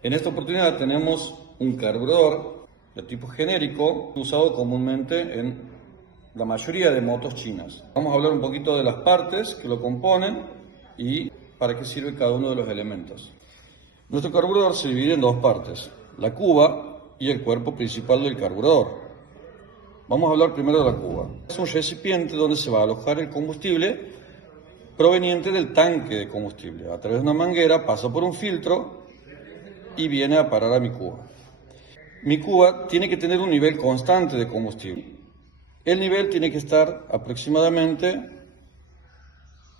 En esta oportunidad tenemos un carburador de tipo genérico usado comúnmente en la mayoría de motos chinas. Vamos a hablar un poquito de las partes que lo componen y para qué sirve cada uno de los elementos. Nuestro carburador se divide en dos partes, la cuba y el cuerpo principal del carburador. Vamos a hablar primero de la cuba. Es un recipiente donde se va a alojar el combustible proveniente del tanque de combustible. A través de una manguera pasa por un filtro y viene a parar a mi cuba. Mi cuba tiene que tener un nivel constante de combustible. El nivel tiene que estar aproximadamente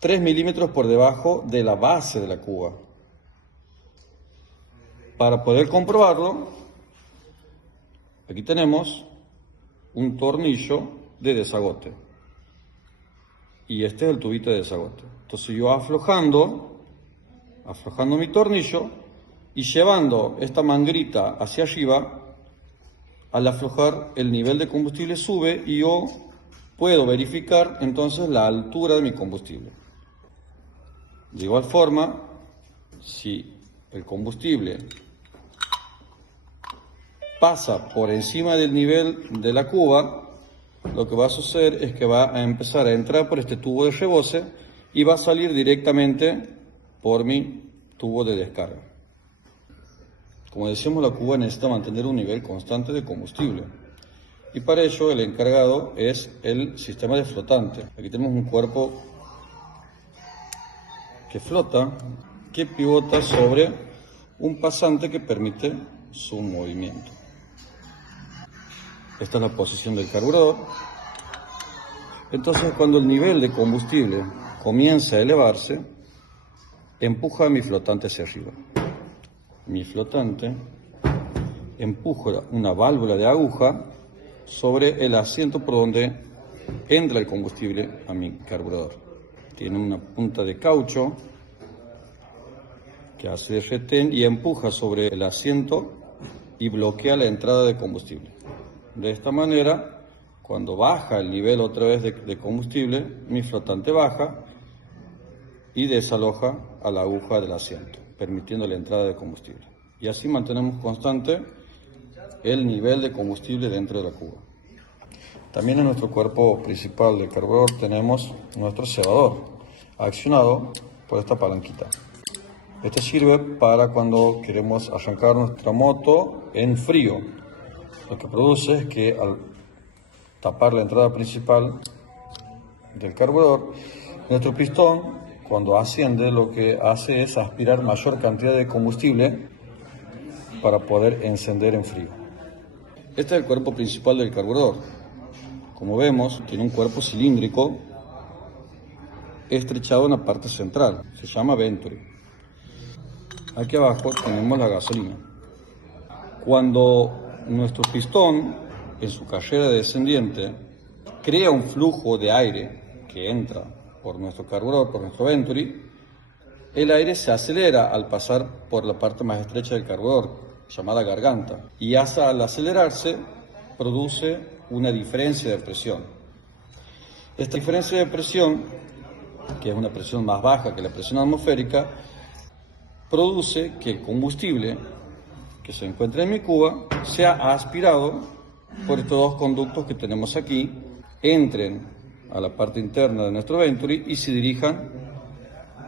3 milímetros por debajo de la base de la cuba. Para poder comprobarlo, aquí tenemos un tornillo de desagote. Y este es el tubito de desagote. Entonces yo aflojando mi tornillo y llevando esta manguerita hacia arriba, al aflojar el nivel de combustible sube y yo puedo verificar entonces la altura de mi combustible. De igual forma, si el combustible pasa por encima del nivel de la cuba, lo que va a suceder es que va a empezar a entrar por este tubo de rebose y va a salir directamente por mi tubo de descarga. Como decíamos, la cuba necesita mantener un nivel constante de combustible. Y para ello el encargado es el sistema de flotante. Aquí tenemos un cuerpo que flota, que pivota sobre un pasante que permite su movimiento. Esta es la posición del carburador. Entonces, cuando el nivel de combustible comienza a elevarse, empuja mi flotante hacia arriba. Mi flotante empuja una válvula de aguja sobre el asiento por donde entra el combustible a mi carburador. Tiene una punta de caucho que hace de retén y empuja sobre el asiento y bloquea la entrada de combustible. De esta manera, cuando baja el nivel otra vez de combustible, mi flotante baja y desaloja a la aguja del asiento, permitiendo la entrada de combustible. Y así mantenemos constante el nivel de combustible dentro de la cuba. También en nuestro cuerpo principal del carburador tenemos nuestro cebador, accionado por esta palanquita. Este sirve para cuando queremos arrancar nuestra moto en frío. Lo que produce es que al tapar la entrada principal del carburador, nuestro pistón, cuando asciende, lo que hace es aspirar mayor cantidad de combustible para poder encender en frío. Este es el cuerpo principal del carburador. Como vemos, tiene un cuerpo cilíndrico estrechado en la parte central. Se llama Venturi. Aquí abajo tenemos la gasolina. Cuando nuestro pistón, en su carrera descendiente, crea un flujo de aire que entra por nuestro carburador, por nuestro Venturi, el aire se acelera al pasar por la parte más estrecha del carburador, llamada garganta, y al acelerarse produce una diferencia de presión. Esta diferencia de presión, que es una presión más baja que la presión atmosférica, produce que el combustible que se encuentra en mi cuba sea aspirado por estos dos conductos que tenemos aquí, entren a la parte interna de nuestro Venturi y se dirijan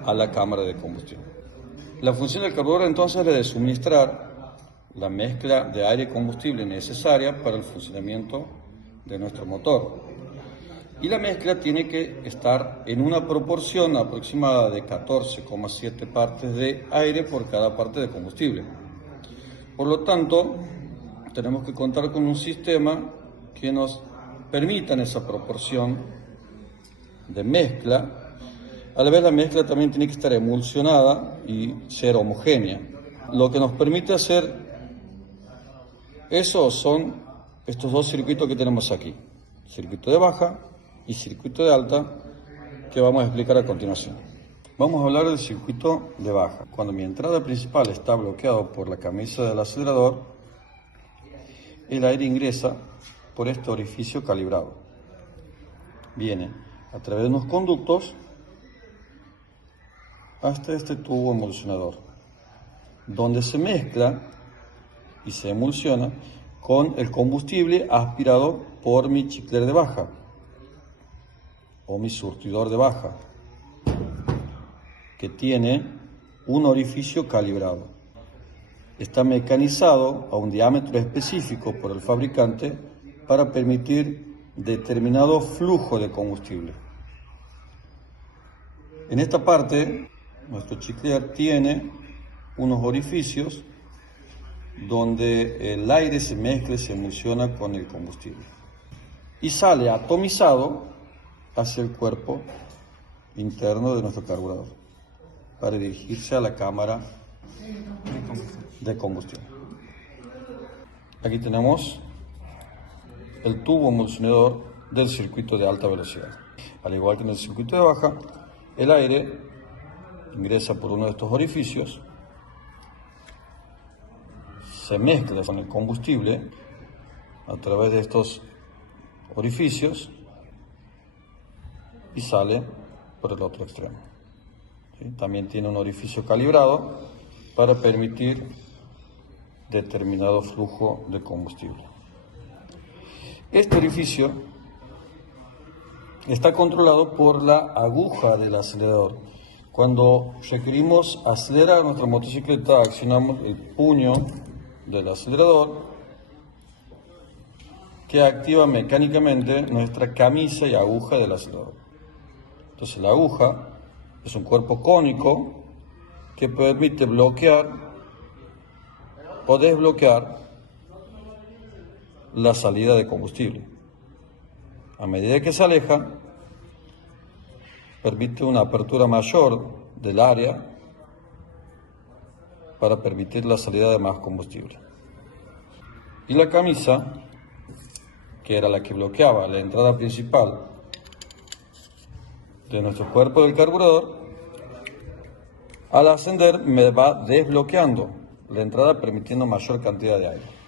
a la cámara de combustión. La función del carburador entonces es la de suministrar la mezcla de aire y combustible necesaria para el funcionamiento de nuestro motor. Y la mezcla tiene que estar en una proporción aproximada de 14,7 partes de aire por cada parte de combustible. Por lo tanto, tenemos que contar con un sistema que nos permita esa proporción de mezcla. A la vez, la mezcla también tiene que estar emulsionada y ser homogénea. Lo que nos permite hacer eso son estos dos circuitos que tenemos aquí, circuito de baja y circuito de alta, que vamos a explicar a continuación. Vamos a hablar del circuito de baja. Cuando mi entrada principal está bloqueado por la camisa del acelerador, el aire ingresa por este orificio calibrado. Viene a través de unos conductos hasta este tubo emulsionador. donde se mezcla y se emulsiona con el combustible aspirado por mi chicler de baja o mi surtidor de baja, que tiene un orificio calibrado. Está mecanizado a un diámetro específico por el fabricante para permitir determinado flujo de combustible. En esta parte, nuestro chicler tiene unos orificios donde el aire se mezcla y se emulsiona con el combustible y sale atomizado hacia el cuerpo interno de nuestro carburador para dirigirse a la cámara de combustión. Aquí tenemos el tubo emulsionador del circuito de alta velocidad. Al igual que en el circuito de baja, el aire ingresa por uno de estos orificios, se mezcla con el combustible a través de estos orificios y sale por el otro extremo. ¿Sí? También tiene un orificio calibrado para permitir determinado flujo de combustible. Este orificio está controlado por la aguja del acelerador. Cuando requerimos acelerar nuestra motocicleta, accionamos el puño del acelerador que activa mecánicamente nuestra camisa y aguja del acelerador. Entonces la aguja es un cuerpo cónico que permite bloquear o desbloquear la salida de combustible. A medida que se aleja, permite una apertura mayor del área para permitir la salida de más combustible. Y la camisa, que era la que bloqueaba la entrada principal de nuestro cuerpo del carburador, al ascender me va desbloqueando la entrada permitiendo mayor cantidad de aire.